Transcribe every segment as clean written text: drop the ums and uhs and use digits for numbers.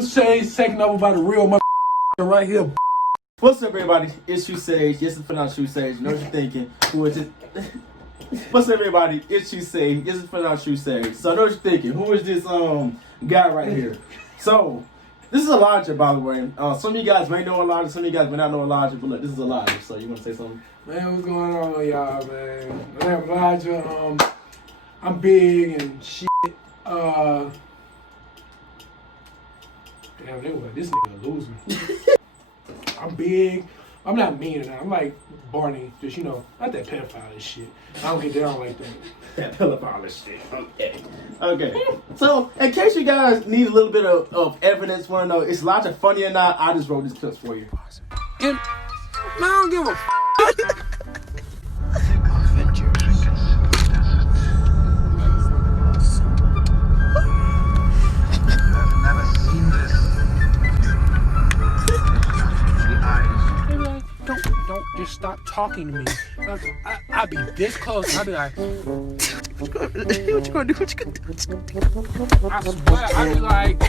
Shades taken over by the real mother right here. What's up, everybody? It's Shoe Sage. Yes, it's pronounced Shoe Sage. You know what you're thinking. Who is it? What's up, everybody? It's Shoe Sage. Yes, it's pronounced Shoe Sage. So I know what you're thinking. Who is this guy right here? So this is Elijah, by the way. Some of you guys may know Elijah. Some of you guys may not know Elijah. But look, this is Elijah. So you want to say something? Man, what's going on, y'all, man? My name is Elijah. I'm big and shit. Damn, they were like, this nigga a loser. I'm big. I'm not mean enough. I'm like Barney, just, you know, not that pedophile shit. I don't get down like that. That pedophile shit. Okay. So, in case you guys need a little bit of evidence, want to know, is Elijah funny or not? I just wrote these clips for you. Man, I don't give a f***. Don't just stop talking to me. I'd be this close. I'd be like, What you gonna do? What you gonna do? I swear, I'd be like,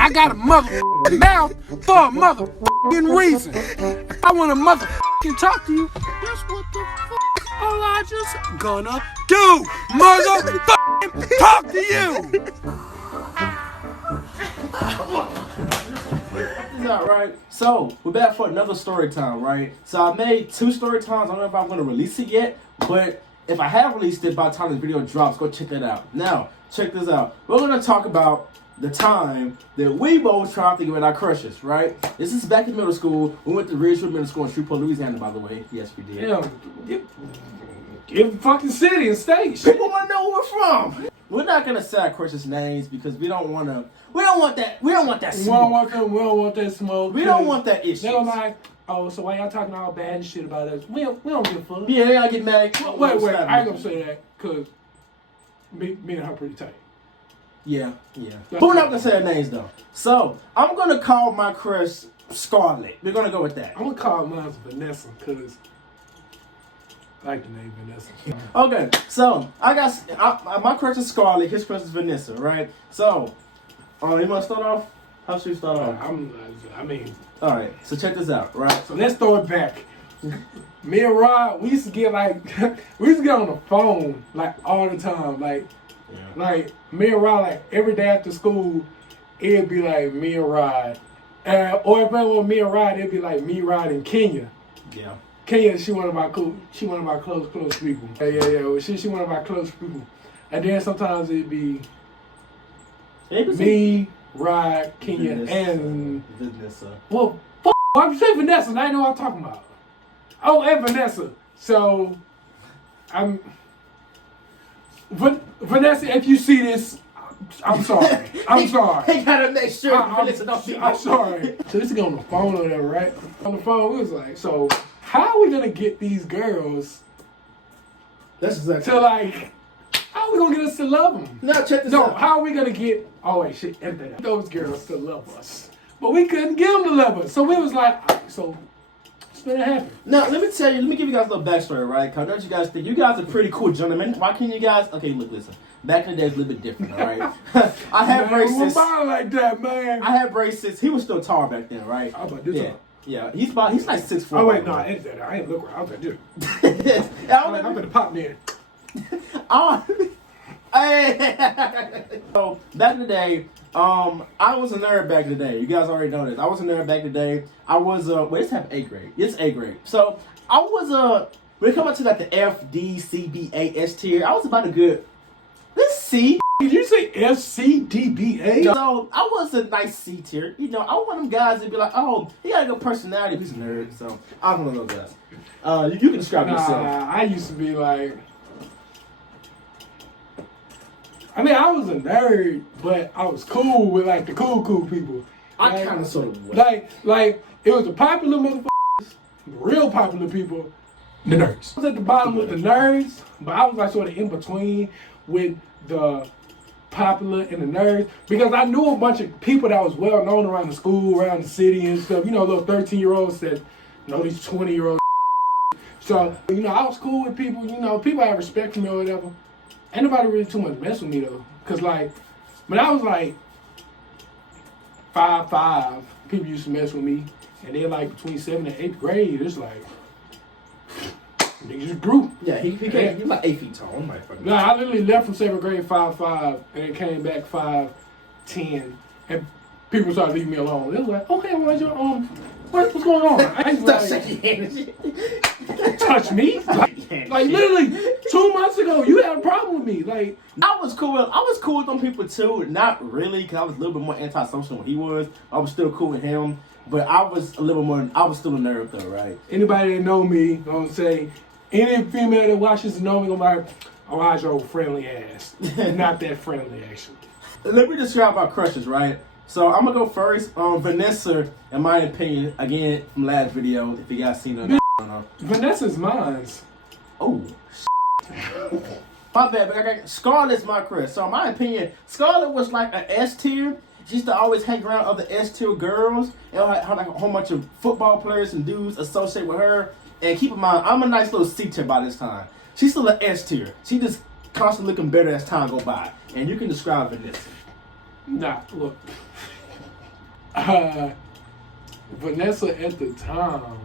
I got a motherfucking mouth for a motherfucking reason. If I want to motherfucking talk to you, that's what the fuck Elijah's gonna do. Motherfucking talk to you. Right, so we're back for another story time, right? So I made 2 story times. I don't know if I'm gonna release it yet, but if I have released it by the time this video drops, go check that out. Now, check this out. We're gonna talk about the time that we both tried to get with our crushes, right? This is back in middle school. We went to Ridgewood Middle School in Shreveport, Louisiana, by the way. Yes, we did. Yeah, give fucking city and state. People wanna know where we're from. We're not gonna say our crushes' names because we don't want that. We don't want that smoke. We don't want that smoke. We don't want that issue. They're like, oh, so why y'all talking all bad and shit about us? We don't give a fuck. Yeah, they gotta get mad. Wait, I ain't gonna say that because me and her pretty tight. Yeah. But we're not gonna say their names though. So I'm gonna call my crush Scarlett. We're gonna go with that. I'm gonna call mine Vanessa because I like the name Vanessa. Okay, so my crush is Scarlett. His crush is Vanessa, right? So, you wanna start off? How should we start off? All right. So check this out, right? So let's throw it back. Me and Rod, we used to get on the phone like all the time, like me and Rod, like every day after school, it'd be like me and Rod, or if it was me and Rod, it'd be like me, Rod, and Kenya. Yeah. Kenya, she one of my close people. Yeah. Well, she one of my close people, and then sometimes it'd be me, Rod, Kenya, and Vanessa. Well, why'd you say Vanessa? I didn't know what I'm talking about. Oh, and Vanessa. So, Vanessa, if you see this, I'm sorry. I'm sorry. He gotta make sure Vanessa don't see. I'm sorry. So this is on the phone or whatever, right? On the phone, we was like, so how are we gonna get these girls? That's exactly. To like, how are we gonna get us to love them? No, check this out. No, how are we gonna get? Oh wait, shit, everything. Those girls to love us, but we couldn't get them to love us. So we was like, all right, so what's gonna happen? Now, let me give you guys a little backstory, right? Because I know what you guys think. You guys are pretty cool gentlemen. Why can't you guys? Okay, look, listen. Back in the day, it's a little bit different, all right? I had braces. Like that, man. I had braces. He was still tall back then, right? How about this? Yeah. He's like 6'4". Oh wait, no, I ain't look right. I was like, dude. I'm gonna pop there. So back in the day, I was a nerd back in the day. You guys already know this. I was a nerd back in the day. I was wait, it's 8th grade. It's 8th grade. So I was when it comes to like the F, D, C, B, A, S tier, I was about a good C. Did you say F, C, D, B, A? So I was a nice C tier. You know, I was one of them guys that'd be like, oh, he got a good personality. He's a nerd. So I was one of those guys. You can describe yourself. I used to be like. I mean, I was a nerd, but I was cool with like the cool people. I kind of sort of was. Like it was the popular motherfuckers, real popular people, the nerds. I was at the bottom with the nerds, but I was like sort of in between with the popular and the nerds because I knew a bunch of people that was well known around the school, around the city and stuff. You know, little 13-year-olds that know these 20-year-olds. So, you know, I was cool with people. You know, people had respect for me or whatever. Ain't nobody really too much mess with me though, cause like when I was like 5'5", people used to mess with me. And then like between 7th and 8th grade, it's like niggas just grew. Yeah, he came. He's like 8 feet tall. I'm like, fucking. Nah, I literally left from 7th grade 5'5", and then came back 5'10", and people started leaving me alone. They was like, okay, what's your what's going on? I ain't like, touch me? Like literally 2 months ago, you had a problem with me. Like I was cool with them people too. Not really, because I was a little bit more antisocial than he was. I was still cool with him, but I was a little more. I was still a nerd though, right? Anybody that know me gonna say, any female that watches and know me gonna be like, oh, how's your friendly ass? Not that friendly, actually. Let me describe our crushes, right? So I'm gonna go first. Vanessa, in my opinion, again from last video, if you guys seen her, I don't know. Vanessa's mine. Oh, my bad. But I got Scarlett's my crush. So in my opinion, Scarlett was like an S tier. She used to always hang around other S tier girls, and had like a whole bunch of football players and dudes associate with her. And keep in mind, I'm a nice little C tier by this time. She's still an S tier. She just constantly looking better as time go by. And you can describe Vanessa. Nah, look. Vanessa at the time,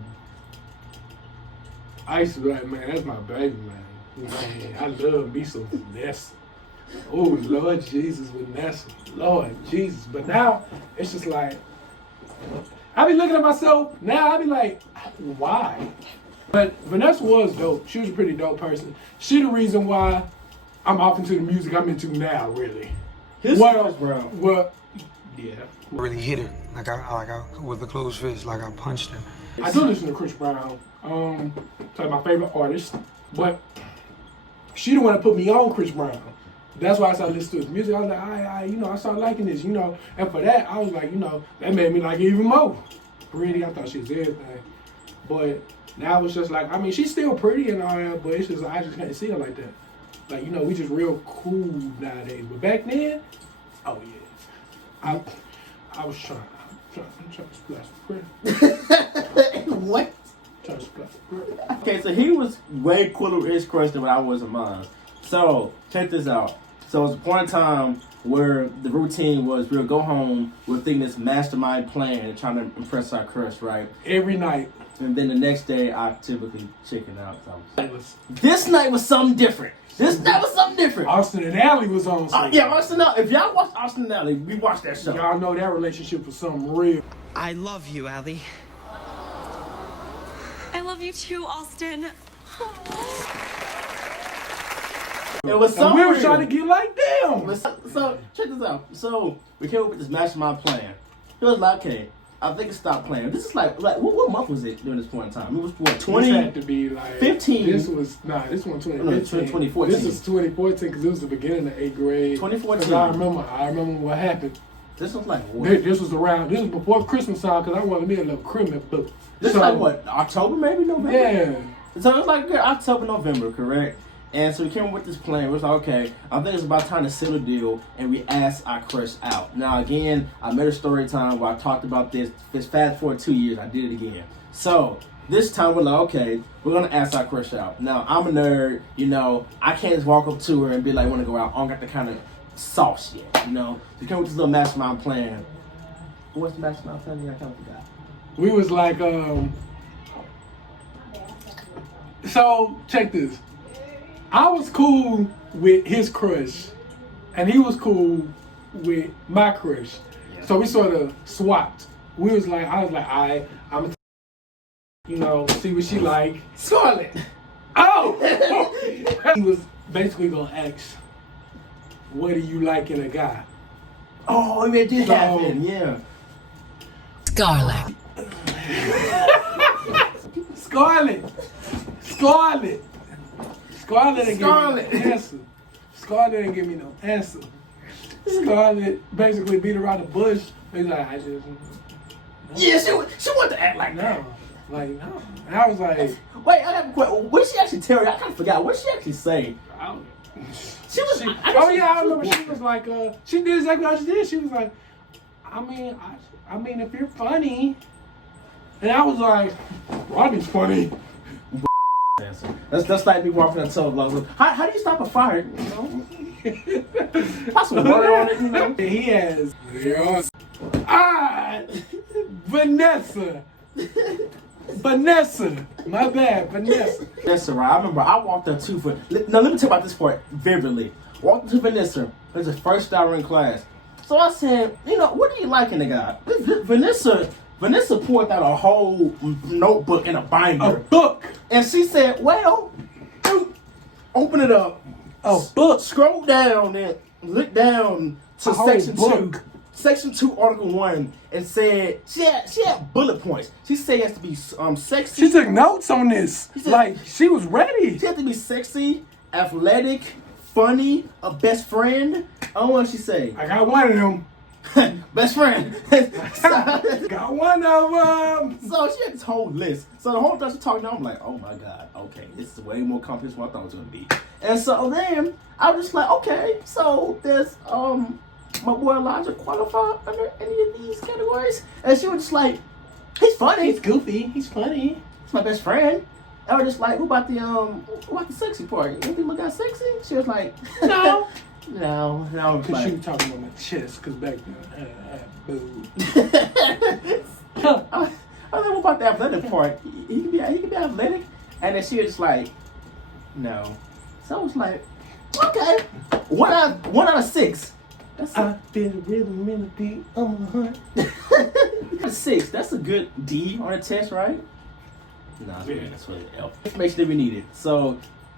I used to be like, man, that's my baby, man. Man, I love me some Vanessa. Oh, Lord Jesus, Vanessa. Lord Jesus. But now, it's just like, I be looking at myself, now I be like, why? But Vanessa was dope. She was a pretty dope person. She the reason why I'm off into the music I'm into now, really. Well, yeah. Really hit it, like I with the closed fist, like I punched her. I do listen to Chris Brown. Like my favorite artist, but she the one that put me on Chris Brown. That's why I started listening to his music. I was like, I started liking this, And for that, I was like, that made me like it even more. Pretty, I thought she was everything. But now it's just like, I mean, she's still pretty and all that, but it's just I just can't see her like that. Like, we just real cool nowadays. But back then, oh yeah, I was trying to splash the What? Trying to splash the Okay, so he was way cooler with his crush than what I was in mine. So check this out. So it was a point in time where the routine was we'll go home, we'll think this mastermind plan and trying to impress our crush, right? Every night. And then the next day I typically chicken out. This night was something different. Austin and Allie was on. Yeah, Austin and Allie. If y'all watched Austin and Allie, we watched that show. Y'all know that relationship was something real. I love you, Allie. I love you too, Austin. It was something we were real. trying to get like them. So check this out. So we came up with this mastermind plan. It was like, okay, I think it stopped playing. This is like what month was it during this point in time? It was what, 20? This had to be like 15. This was this one 2015. No, 2014. This is 2014 because it was the beginning of 8th grade. 2014. I remember what happened. This was like what? This was before Christmas time because I wanted me a little Christmas book. This is like what, October maybe, November? Yeah. So it was like October, November, correct? And so we came up with this plan. We was like, okay, I think it's about time to seal a deal, and we asked our crush out. Now again, I made a story time where I talked about this. Fast forward 2 years, I did it again. So this time we're like, okay, we're gonna ask our crush out. Now I'm a nerd, I can't just walk up to her and be like, want to go out. I don't got the kind of sauce yet, So we came with this little mastermind plan. What's the mastermind plan? I kind of forgot. We was like, so check this. I was cool with his crush, and he was cool with my crush. Yeah. So we sort of swapped. I was like, I'm gonna, see what she like. Scarlett. Oh! He was basically gonna ask, what do you like in a guy? Oh, it did happen, yeah. Scarlett. Scarlett didn't give me no answer. Scarlett didn't give me no answer. Scarlett basically beat around the bush. He's like, I just... No. Yeah, she wanted to act like no. Like, no. And I was like... Wait, I have a question. What did she actually tell you? I kind of forgot. What did she actually say? I remember she was like, she did exactly what she did. She was like, I mean, if you're funny. And I was like, Rodney's funny. That's like me walking on top of how do you stop a fire? Put some water on it, He has. Ah! Vanessa. Vanessa. My bad, Vanessa. Vanessa, right? I remember I walked up to for. Now let me tell you about this part vividly. Walked up to Vanessa. It was the first hour in class. So I said, you know, what do you like in the guy? Vanessa pulled out a whole notebook and a binder. A book. And she said, well, open it up. A book. Scroll down and look down to A whole section book. 2. Section 2, Article 1, and said she had bullet points. She said it has to be sexy. She took notes on this. said- Like, she was ready. She had to be sexy, athletic, funny, a best friend. I don't know what she say. I got one of them. Best friend. Got one of them. So she had this whole list. So the whole time she's talking, I'm like, oh my God, okay, this is way more complex than what I thought it was gonna be. And so then I was just like, okay, so there's my boy Elijah qualify under any of these categories? And she was just like, he's funny, he's goofy, he's funny, he's my best friend. I was just like, what about the sexy part? Anything look that sexy? She was like, no. No, I was Because like, she was talking on my chest, because back then I had boobs. I was like, what about the athletic part? He can be athletic. And then she was just like, no. So I was like, okay. One out of 6. That's I feel the rhythm in the beat on my heart. 6. That's a good D on the test, right? Nah, Yeah. that's what L. Information that we needed. So,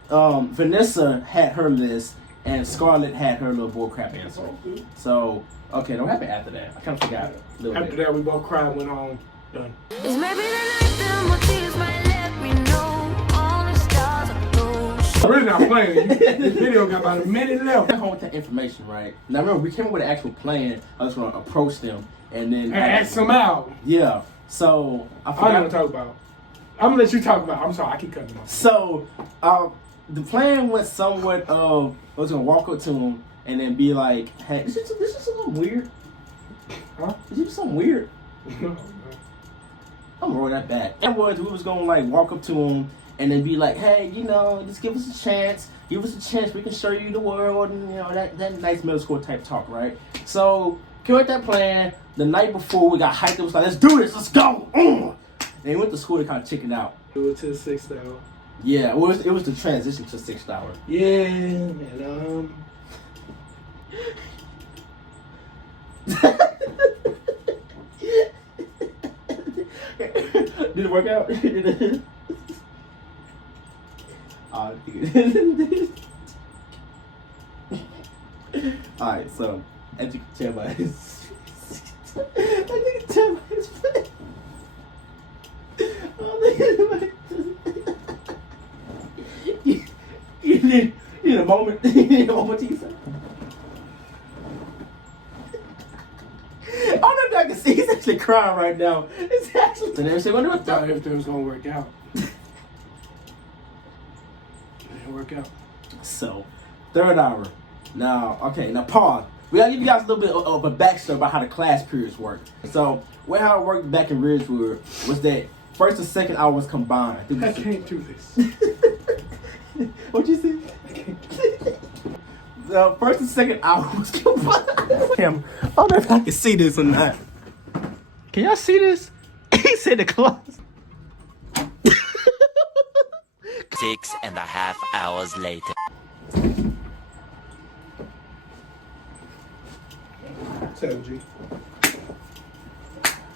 Vanessa had her list, and Scarlett had her little bullcrap answer. So, okay, what happened after that? I kind of forgot a little After bit. that, we both cried, went home, done. It's maybe the night that my tears might let me know all the stars are close. I'm really not playing. This video got about a minute left. Went home with that information, right? Now remember, we came up with an actual plan. I was going to approach them, and then And ask them out. Yeah. So I I don't forgot. want to talk about. I'm going to let you talk about. I'm sorry, I keep cutting them off. So the plan was somewhat of I was gonna walk up to him and then be like, "Hey, this is something weird. Huh? Is this something weird?" No, no. I'm gonna roll that back. And we was gonna like walk up to him and then be like, "Hey, you know, just give us a chance. Give us a chance. We can show you the world." And you know that nice middle school type talk, right? So came with that plan. The night before we got hyped. It was like, "Let's do this. Let's go." And we went to school to kind of chicken out. Do it to the 6th hour. Yeah, it was the transition to 6th hour. Yeah, and Did it work out? Alright, so as you can tell by his face. You need a moment. You need a moment to yourself. I don't know if I can see. He's actually crying right now. It's actually. And then say, "What do I thought thought?" everything was going to work out. It didn't work out. So, 3rd hour. Now pause. We gotta give you guys a little bit of a backstory about how the class periods work. So, how it worked back in Ridgewood was that 1st and 2nd hour was combined. I can't do this. What'd you say? The 1st and 2nd hour was combined. Damn, I don't know if I can see this or not. Can y'all see this? He said the class. 6.5 hours later. Tell G.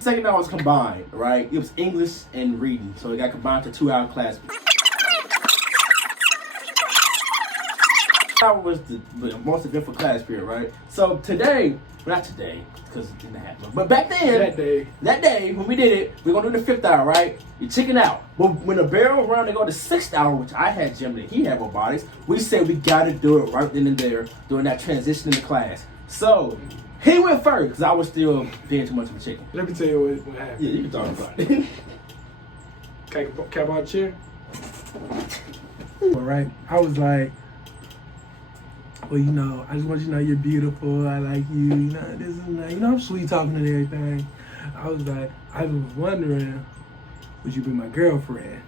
2nd hour was combined, right? It was English and reading, so it got combined to 2-hour class. That was the most eventful class period, right? So today, not today, because it didn't happen, but back then, that day when we did it, we're gonna do the 5th hour, right? You chicken out. But when the barrel around to go to 6th hour, which I had gym and he had robotics, we said we gotta do it right then and there during that transition in the class. So he went first because I was still being too much of a chicken. Let me tell you what happened. Yeah, you can talk about it. Cap out chair. All right. I was like, well, you know, I just want you to know you're beautiful. I like you. You know, this and that. You know, I'm sweet talking and everything. I was like, I was wondering, would you be my girlfriend?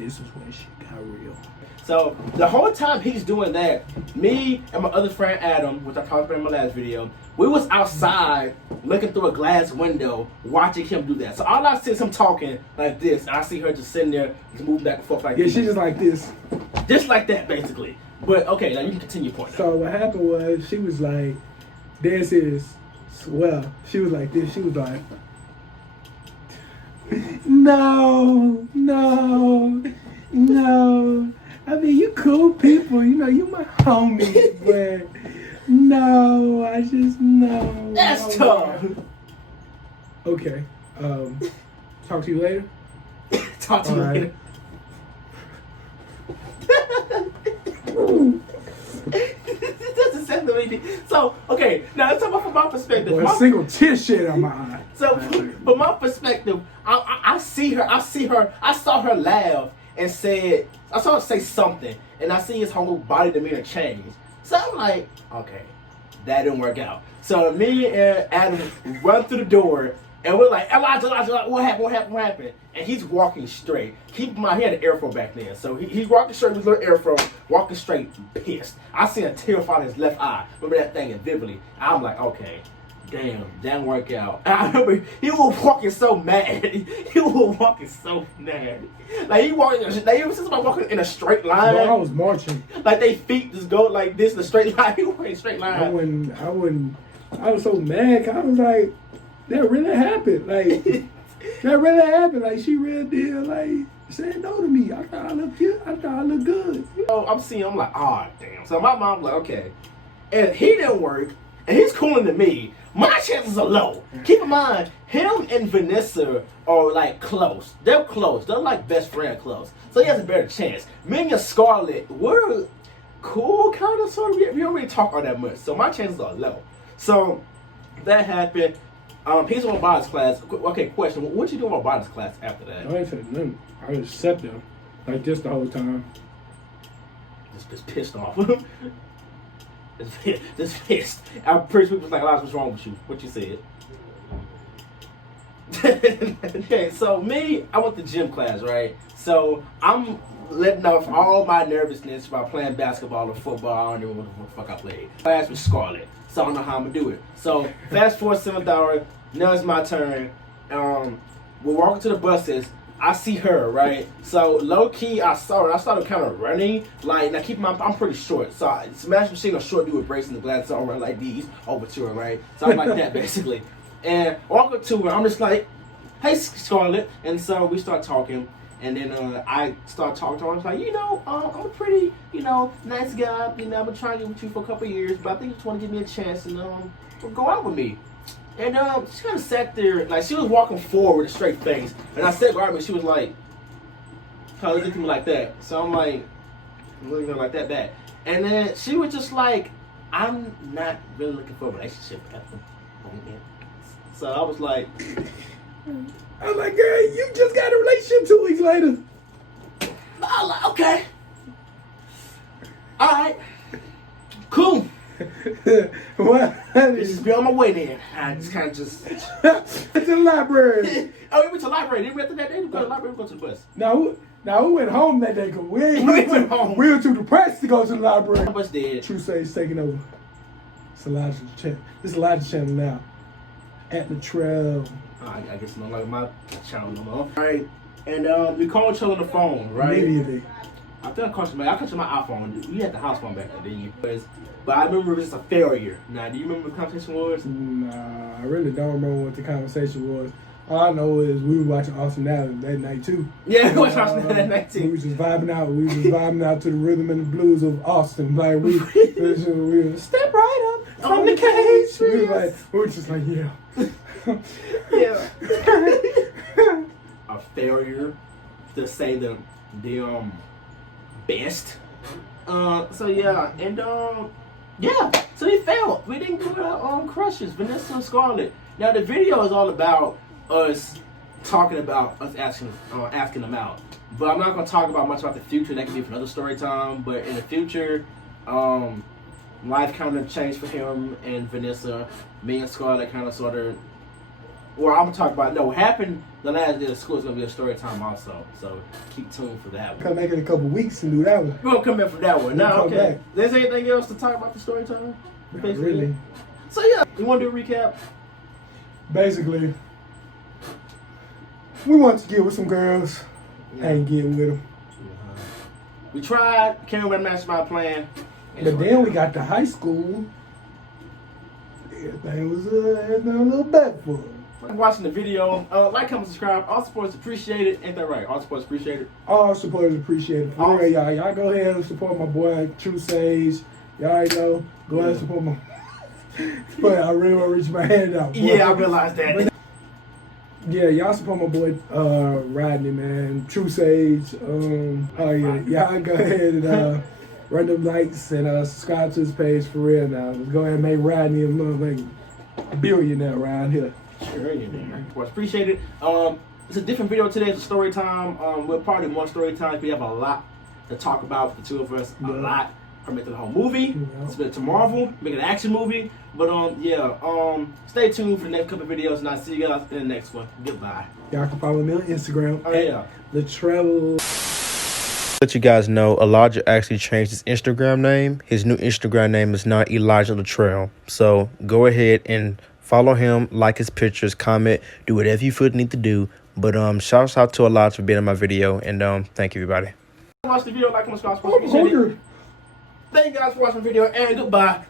this is when shit got real. So the whole time he's doing that, me and my other friend Adam, which I talked about in my last video, we was outside looking through a glass window watching him do that. So all I see is him talking like this. I see her just sitting there, just moving back and forth like Yeah, this. she's just like this. Just like that, basically. But okay, now you can continue your point. So what happened was she was like, this is, well, she was like this. She was like, no. I mean, you cool people, you know, you my homie, but no, I just no. That's tough. Okay. Talk to you later. Talk to you All later. That's exactly what he did. So, okay, now let's talk about from my perspective. Boy, a single tear shed on my eye. So, from my perspective, I saw her laugh and said, I saw her say something, and I see his whole body demeanor change. So I'm like, okay, that didn't work out. So me and Adam run through the door, and we're like, Elijah, what happened? And he's walking straight. Keep in mind, he had an airflow back then. So he's walking straight with a little airflow, walking straight, pissed. I seen a tear fall in his left eye. Remember that thing vividly. I'm like, okay, damn, that didn't work out. I remember he was walking so mad. He was walking so mad. Like he walking, like you ever see somebody walking in a straight line? Bro, I was marching. Like they feet just go like this in a straight line. He walking in a straight line. I was so mad, 'cause I was like, that really happened. Like, that really happened. Like, she really did, like, said no to me. I thought I looked good. So I'm like, oh, damn. So my mom's like, okay. And he didn't work, and he's cooler than me. My chances are low. Keep in mind, him and Vanessa are like close. They're close. They're like best friend close. So he has a better chance. Me and Scarlett, we're cool, kind of, sort of. We don't really talk all that much. So my chances are low. So that happened. He's on robotics class. Okay, question. What you do in robotics class after that? I ain't said nothing. I just sat there like this the whole time. Just pissed off. Just pissed. I'm pretty sure people was like, Elijah, what's wrong with you? What you said? Okay, so me, I went to gym class, right? So I'm letting off all my nervousness by playing basketball or football. I don't even know what the fuck I played. Class with Scarlett, so I don't know how I'm gonna do it. So fast forward 7th hour, now it's my turn. We're walking to the buses. I see her, right? So low key, I saw her. I started kind of running. Like, now keep in mind, I'm pretty short. So imagine seeing a short dude with braces and the glasses on, run like these over to her, right? So I'm like that basically. And walk up to her, I'm just like, hey, Scarlett. And so we start talking. And then I start talking to her. I was like, I'm a pretty, nice guy. I've been trying to get with you for a couple of years, but I think you just want to give me a chance and go out with me. And she kind of sat there, like she was walking forward with a straight face. And I said, "Garmin," she was like, kind of looking at me like that. So I'm like, looking at her like that back. And then she was just like, I'm not really looking for a relationship at the moment. So I was like, I'm like, girl, you just got a relationship 2 weeks later. I was like, okay. All right. Cool. What? Just be on my way then. I just kind of just... To the library. Oh, we went to the library. Didn't we have to that day? We go to the library, we go to the bus. Now we went home that day because we went home. We were too depressed to go to the library. The bus did. True Say's taking over. It's Elijah's channel. This is Elijah's channel now. At the trail. I guess no like my channel no more. All right. And we called each other on the phone, right? Immediately. I think I caught you my iPhone. You had the house phone back then, didn't you? But I remember it was a failure. Now, do you remember what the conversation was? Nah, I really don't remember what the conversation was. All I know is we were watching Austin Allen that night too. Yeah, we watched Austin that night too. We was just vibing out. We was vibing out to the rhythm and the blues of Austin. Like we were step right up from the cage. We were just like, yeah. Yeah. A failure, to say the best. So yeah, and yeah, so we failed. We didn't do our crushes, Vanessa and Scarlett. Now the video is all about us talking about us asking them out. But I'm not gonna talk about much about the future. That can be for another story time. But in the future, life kind of changed for him and Vanessa. Me and Scarlett kind of sort of Or I'm gonna talk about what happened the last day of school. Is gonna be a story time also. So keep tuned for that one. Come back in a couple weeks and do that one. We're gonna come back for that one. Now, come okay. back. There's anything else to talk about the story time? Not really. So yeah, you want to do a recap? Basically, we wanted to get with some girls. Ain't getting with them. We tried, came with a mastermind plan. But then we got to high school. Everything was a little bad for us. Watching the video, like, comment, subscribe. All support is appreciated. Ain't that right? All support is appreciated. All support is appreciated. For real, y'all. Y'all go ahead and support my boy, True Sage. Y'all already know. Go ahead and support my... But I really want to reach my hand out. Boy. Yeah, I realized that. Yeah, y'all support my boy, Rodney, man. True Sage. Oh, yeah. Y'all go ahead and run them likes and subscribe to his page for real now. Let's go ahead and make Rodney a motherfucking billionaire around here. Sure, you there. Of course, appreciate it. It's a different video today. It's a story time. We'll probably do more story times. We have a lot to talk about for the two of us. A lot. Probably make the whole movie. Split it to Marvel. Make an action movie. But stay tuned for the next couple of videos, and I'll see you guys in the next one. Goodbye. Y'all can follow me on Instagram. Oh yeah. The Travel. Let you guys know, Elijah actually changed his Instagram name. His new Instagram name is now Elijah Latrell. So go ahead and follow him, like his pictures, comment, do whatever you feel need to do. But shout out to Elijah for being in my video, and thank you, everybody. Watch the video, like, comment, subscribe. Appreciate it. Thank you guys for watching the video, and goodbye.